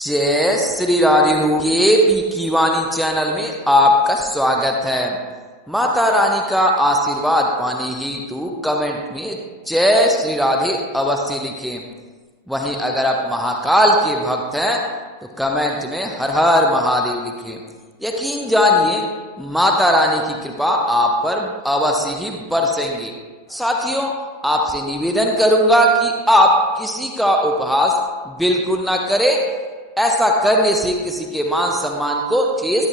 जय श्री राधे के पी की वाणी चैनल में आपका स्वागत है। माता रानी का आशीर्वाद पाने हेतु कमेंट में जय श्री राधे अवश्य लिखें। वहीं अगर आप महाकाल के भक्त हैं तो कमेंट में हर हर महादेव लिखें। यकीन जानिए माता रानी की कृपा आप पर अवश्य ही बरसेंगी। साथियों, आपसे निवेदन करूंगा कि आप किसी का उपहास बिल्कुल ना करें। ऐसा करने से किसी के मान सम्मान को ठेस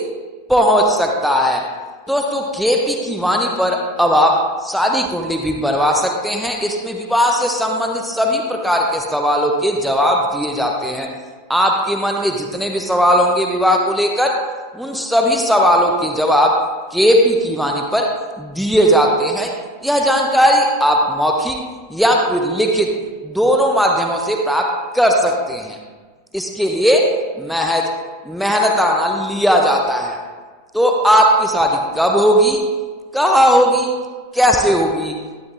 पहुंच सकता है। दोस्तों, केपी की वाणी पर अब आप शादी कुंडली भी बनवा सकते हैं। इसमें विवाह से संबंधित सभी प्रकार के सवालों के जवाब दिए जाते हैं। आपके मन में जितने भी सवाल होंगे विवाह को लेकर, उन सभी सवालों के जवाब केपी की वाणी पर दिए जाते हैं। यह जानकारी आप मौखिक या फिर लिखित दोनों माध्यमों से प्राप्त कर सकते हैं। इसके लिए महज मेहनताना लिया जाता है। तो आपकी शादी कब होगी, कहाँ होगी, कैसे होगी,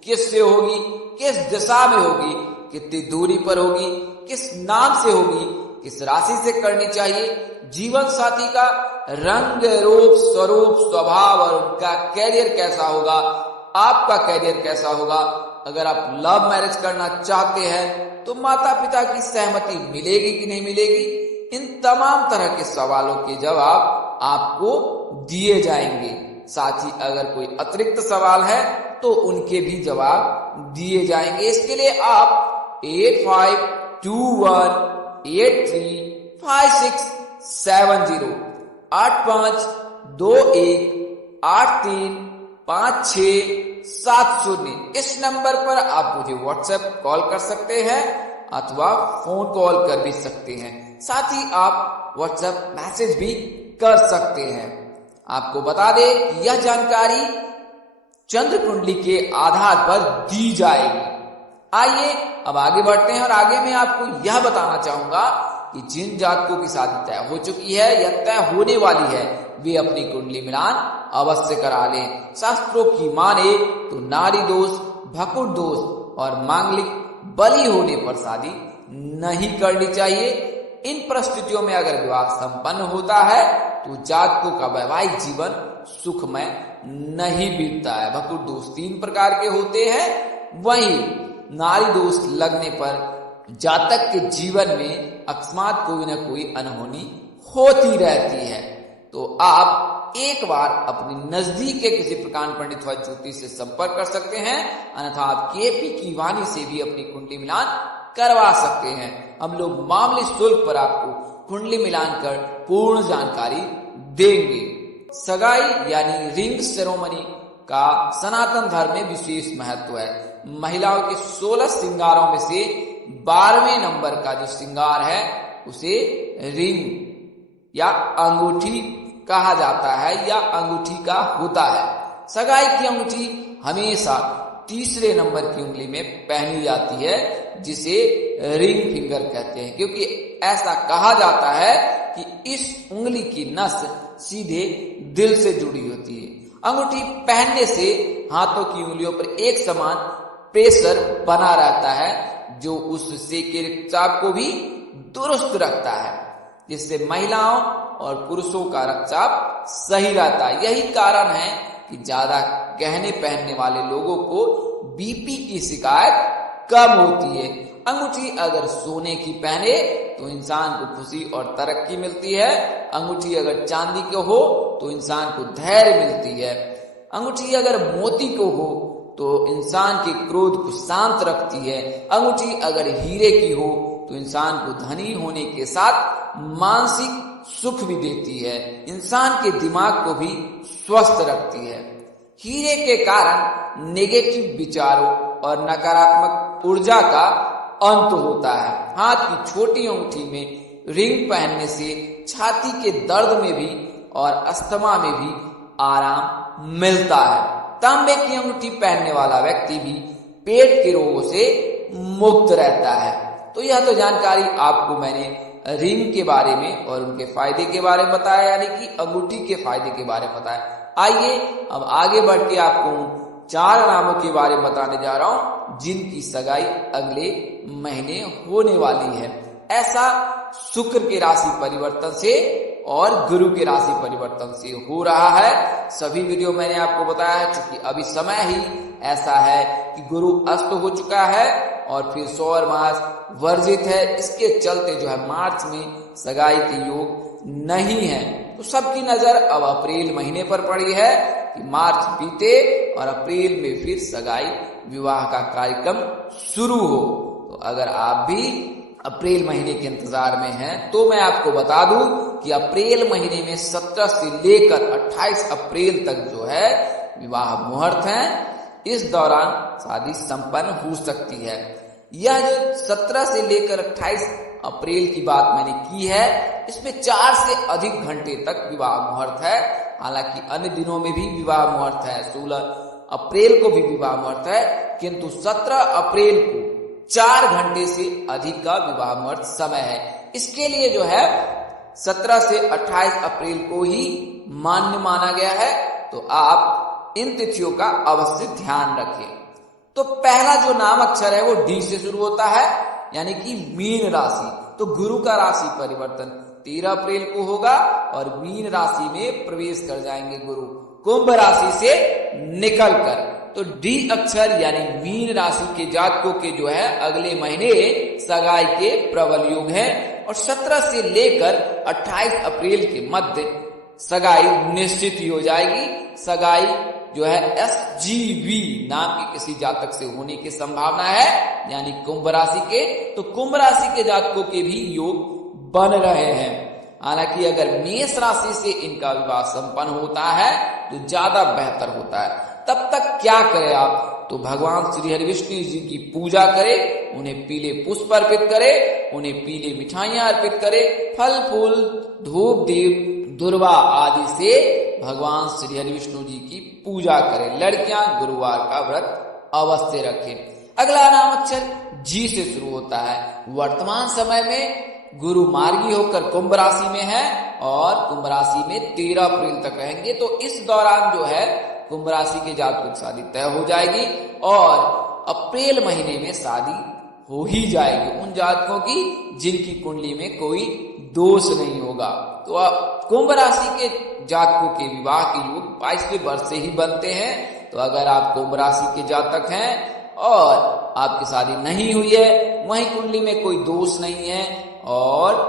किससे होगी, किस दिशा में होगी, कितनी दूरी पर होगी, किस नाम से होगी, किस राशि से करनी चाहिए, जीवन साथी का रंग रूप स्वरूप स्वभाव और उनका कैरियर कैसा होगा, आपका कैरियर कैसा होगा, अगर आप लव मैरिज करना चाहते हैं तो माता पिता की सहमति मिलेगी कि नहीं मिलेगी, इन तमाम तरह के सवालों के जवाब आपको दिए जाएंगे। साथ ही अगर कोई अतिरिक्त सवाल है तो उनके भी जवाब दिए जाएंगे। इसके लिए आप 8521835670 8521835670 इस नंबर पर आप मुझे व्हाट्सएप कॉल कर सकते हैं अथवा फोन कॉल कर भी सकते हैं। साथ ही आप व्हाट्सएप मैसेज भी कर सकते हैं। आपको बता दें कि यह जानकारी चंद्र कुंडली के आधार पर दी जाएगी। आइए अब आगे बढ़ते हैं और आगे मैं आपको यह बताना चाहूंगा कि जिन जातकों की शादी तय हो चुकी है या तय होने वाली है वे अपनी कुंडली मिलान अवश्य करा लें। शास्त्रों की माने तो नारी दोष, भकुट दोष और मांगलिक बलि होने पर शादी नहीं करनी चाहिए। इन परिस्थितियों में अगर विवाह संपन्न होता है तो जातकों का वैवाहिक जीवन सुखमय नहीं बीतता है। भकुट दोष 3 प्रकार के होते हैं। वहीं नारी दोष लगने पर जातक के जीवन में अकस्मात कोई न कोई अनहोनी होती रहती है। तो आप एक बार अपने नजदीक के किसी प्रकांड पंडित व ज्योतिष से संपर्क कर सकते हैं, अन्यथा आप केपी की वाणी से भी अपनी कुंडली मिलान करवा सकते हैं। हम लोग मामूली शुल्क पर आपको कुंडली मिलान कर पूर्ण जानकारी देंगे। सगाई यानी रिंग सेरेमनी का सनातन धर्म में विशेष महत्व है। महिलाओं के 16 श्रृंगारों में से 12वें नंबर का जो श्रृंगार है उसे रिंग या अंगूठी कहा जाता है या अंगूठी का होता है। सगाई की अंगूठी हमेशा तीसरे नंबर की उंगली में पहनी जाती है, जिसे रिंग फिंगर कहते हैं, क्योंकि ऐसा कहा जाता है कि इस उंगली की नस सीधे दिल से जुड़ी होती है। अंगूठी पहनने से हाथों की उंगलियों पर एक समान प्रेशर बना रहता है, जो उस हिस्से के रक्तचाप को भी दुरुस्त रखता है, जिससे महिलाओं और पुरुषों का रक्तचाप सही रहता है। यही कारण है कि ज्यादा गहने पहनने वाले लोगों को बीपी की शिकायत कम होती है। अंगूठी अगर सोने की पहने तो इंसान को खुशी और तरक्की मिलती है। अंगूठी अगर चांदी की हो तो इंसान को धैर्य मिलती है। अंगूठी अगर मोती को हो तो इंसान के क्रोध को शांत रखती है। अंगूठी अगर हीरे की हो तो इंसान को धनी होने के साथ मानसिक सुख भी देती है, इंसान के दिमाग को भी स्वस्थ रखती है। हीरे के कारण नेगेटिव विचारों और नकारात्मक ऊर्जा का अंत होता है। हाथ की छोटी अंगूठी में रिंग पहनने से छाती के दर्द में भी और अस्थमा में भी आराम मिलता है। तांबे की अंगूठी पहनने वाला व्यक्ति भी पेट के रोगों से मुक्त रहता है। तो यह तो जानकारी आपको मैंने रिंग के बारे में और उनके फायदे के बारे में बताया, यानी कि अंगूठी के फायदे के बारे में बताया। आइए अब आगे बढ़ के आपको 4 नामों के बारे में बताने जा रहा हूं जिनकी सगाई अगले महीने होने वाली है। ऐसा शुक्र के राशि परिवर्तन से और गुरु के राशि परिवर्तन से हो रहा है। सभी वीडियो मैंने आपको बताया है, क्योंकि अभी समय ही ऐसा है कि गुरु अस्त हो चुका है और फिर सौर मास वर्जित है। इसके चलते जो है मार्च में सगाई के योग नहीं है। तो सबकी नजर अब अप्रैल महीने पर पड़ी है कि मार्च बीते और अप्रैल में फिर सगाई विवाह का कार्यक्रम शुरू हो। तो अगर आप भी अप्रैल महीने के इंतजार में हैं तो मैं आपको बता दूं कि अप्रैल महीने में 17 से लेकर 28 अप्रैल तक जो है विवाह मुहूर्त है। इस दौरान शादी संपन्न हो सकती है। यह जो 17 से लेकर 28 अप्रैल की बात मैंने की है, इसमें 4 से अधिक घंटे तक विवाह मुहूर्त है। हालांकि अन्य दिनों में भी विवाह मुहूर्त है, 16 अप्रैल को भी विवाह मुहूर्त है, किंतु 17 अप्रैल को 4 घंटे से अधिक का विवाह मुहूर्त समय है। इसके लिए जो है 17 से 28 अप्रैल को ही मान्य माना गया है। तो आप इन तिथियों का अवश्य ध्यान रखें। तो पहला जो नाम अक्षर है वो डी से शुरू होता है, यानी कि मीन राशि। तो गुरु का राशि परिवर्तन 13 अप्रैल को होगा और मीन राशि में प्रवेश कर जाएंगे गुरु, कुंभ राशि से निकलकर। तो डी अक्षर यानी मीन राशि के जातकों के जो है अगले महीने सगाई के प्रबल योग है और 17 से लेकर 28 अप्रैल के मध्य सगाई निश्चित ही हो जाएगी। सगाई जो है SGV नाम के किसी जातक से होने की संभावना है, यानी कुंभ राशि के। तो कुंभ राशि के जातकों के भी योग बन रहे हैं। हालांकि अगर मेष राशि से इनका विवाह संपन्न होता है तो ज्यादा बेहतर होता है। तब तक क्या करें आप? तो भगवान श्री हरि विष्णु जी की पूजा करें, उन्हें पीले पुष्प अर्पित करें, उन्हें पीले मिठाइयां अर्पित करें, फल फूल धूप दीप दुर्वा आदि से भगवान श्री हरि विष्णु जी की पूजा करें। लड़कियां गुरुवार का व्रत अवश्य रखें। अगला नाम अक्षर जी से शुरू होता है। वर्तमान समय में गुरु मार्गी होकर कुंभ राशि में है और कुंभ राशि में 13 अप्रैल तक रहेंगे। तो इस दौरान जो है कुंभ राशि के जातकों की शादी तय हो जाएगी और अप्रैल महीने में शादी हो ही जाएगी उन जातकों की जिनकी कुंडली में कोई दोष नहीं होगा। तो कुंभ राशि के जातकों के विवाह के योग 22वें वर्ष से ही बनते हैं। तो अगर आप कुंभ राशि के जातक हैं और आपकी शादी नहीं हुई है, वहीं कुंडली में कोई दोष नहीं है और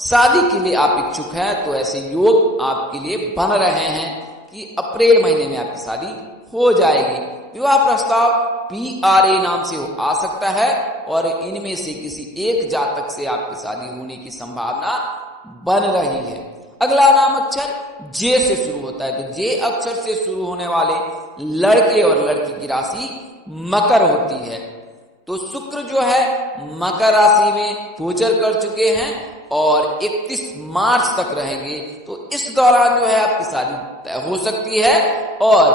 शादी के लिए आप इच्छुक हैं, तो ऐसे योग आपके लिए बन रहे हैं कि अप्रैल महीने में आपकी शादी हो जाएगी। विवाह प्रस्ताव PRA नाम से आ सकता है और इनमें से किसी एक जातक से आपकी शादी होने की संभावना बन रही है। अगला नाम अक्षर जे से शुरू होता है। तो जे अक्षर से शुरू होने वाले लड़के और लड़की की राशि मकर होती है। तो शुक्र जो है मकर राशि में गोचर कर चुके हैं और 31 मार्च तक रहेंगे। तो इस दौरान जो है आपकी शादी तय हो सकती है और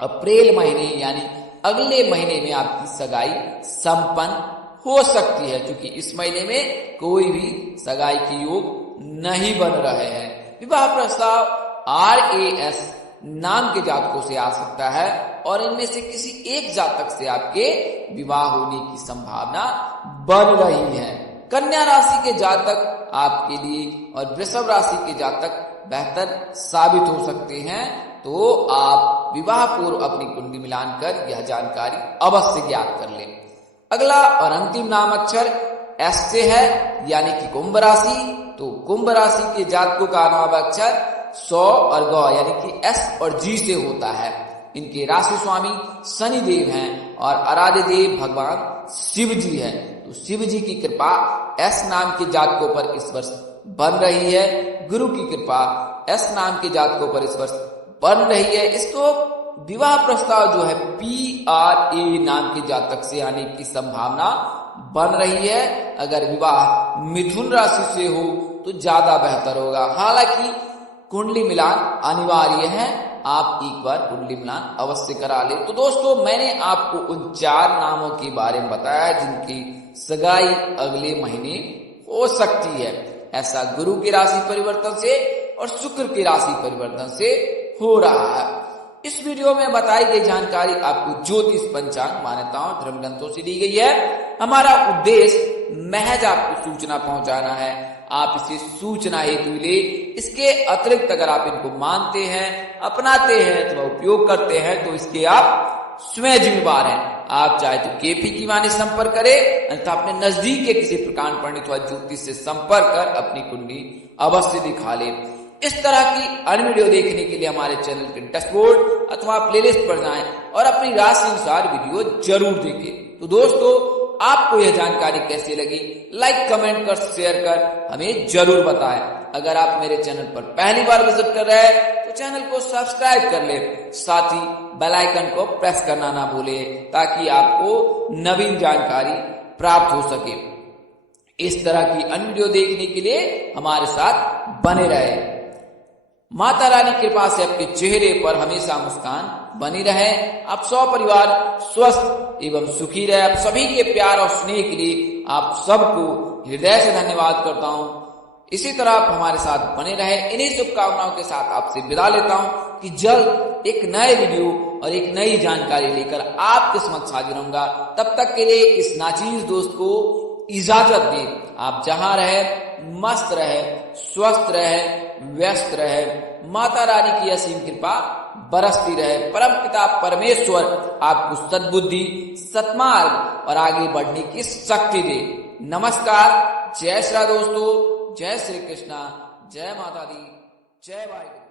अप्रैल महीने यानी अगले महीने में आपकी सगाई संपन्न हो सकती है, क्योंकि इस महीने में कोई भी सगाई के योग नहीं बन रहे हैं। विवाह प्रस्ताव RAS नाम के जातकों से आ सकता है और इनमें से किसी एक जातक से आपके विवाह होने की संभावना बन रही है। कन्या राशि के जातक आपके लिए और वृषभ राशि के जातक बेहतर साबित हो सकते हैं। तो आप विवाह पूर्व अपनी कुंडली मिलान कर यह जानकारी अवश्य ज्ञात कर लें। अगला और अंतिम नाम अक्षर S से है, यानी कि कुंभ राशि। तो कुंभ राशि के जातकों का नाम अक्षर सौ और ग यानी कि S और G से होता है। इनके राशि स्वामी शनि देव हैं और आराध्य देव भगवान शिव जी है। तो शिव जी की कृपा S नाम के जातकों पर इस वर्ष बन रही है। गुरु की कृपा S नाम के जातकों पर इस वर्ष बन रही है। इसको विवाह प्रस्ताव जो है PRA नाम के जातक से आने की संभावना बन रही है। अगर विवाह मिथुन राशि से हो तो ज्यादा बेहतर होगा। हालांकि कुंडली मिलान अनिवार्य है, आप एक बार कुंडली मिलान अवश्य करा ले। तो दोस्तों, मैंने आपको उन 4 नामों के बारे में बताया जिनकी सगाई अगले महीने हो सकती है। ऐसा गुरु की राशि परिवर्तन से और शुक्र की राशि परिवर्तन से हो रहा है। इस वीडियो में बताई गई जानकारी आपको ज्योतिष, पंचांग, मान्यताओं, धर्म ग्रंथों से दी गई है। हमारा उद्देश्य महज आपको सूचना पहुंचाना है। आप इसे सूचना हेतु ले, इसके अतिरिक्त अगर आप इनको मानते हैं, अपनाते हैं अथवा उपयोग करते हैं तो इसके आप स्वयं जिम्मेवार हैं। आप चाहे तो केपी की वाणी संपर्क करें, अन्यथा अपने नजदीक के किसी प्रकांड पंडित व ज्योतिष से संपर्क कर अपनी कुंडली अवश्य दिखा ले। इस तरह की अन्य वीडियो देखने के लिए हमारे चैनल के डैशबोर्ड अथवा प्लेलिस्ट पर जाएं और अपनी राशि अनुसार वीडियो जरूर देखें। तो दोस्तों, आपको यह जानकारी कैसी लगी, लाइक, कमेंट कर, शेयर कर हमें जरूर बताएं। अगर आप मेरे चैनल पर पहली बार विजिट कर रहे हैं तो चैनल को सब्सक्राइब कर ले, साथ ही बेल आइकन को प्रेस करना ना भूले ताकि आपको नवीन जानकारी प्राप्त हो सके। इस तरह की अन्य वीडियो देखने के लिए हमारे साथ बने रहे। माता रानी की कृपा से आपके चेहरे पर हमेशा मुस्कान बनी रहे। आप सब परिवार स्वस्थ एवं सुखी रहे। आप सभी के प्यार और स्नेह के लिए आप सबको हृदय से धन्यवाद करता हूं। इसी तरह आप हमारे साथ बने रहे। इन्हीं शुभकामनाओं के साथ आपसे विदा लेता हूं कि जल्द एक नए वीडियो और एक नई जानकारी लेकर आपके समक्ष हाजिर होऊंगा। तब तक के लिए इस नाचीज दोस्त को इजाजत दे। आप जहां रहे मस्त रहे, स्वस्थ रहे, व्यस्त रहे। माता रानी की असीम कृपा बरसती रहे। परम पिता परमेश्वर आपको सद्बुद्धि, सत्मार्ग और आगे बढ़ने की शक्ति दे। नमस्कार, जय श्री दोस्तों, जय श्री कृष्णा, जय माता दी, जय वाहिगुरु।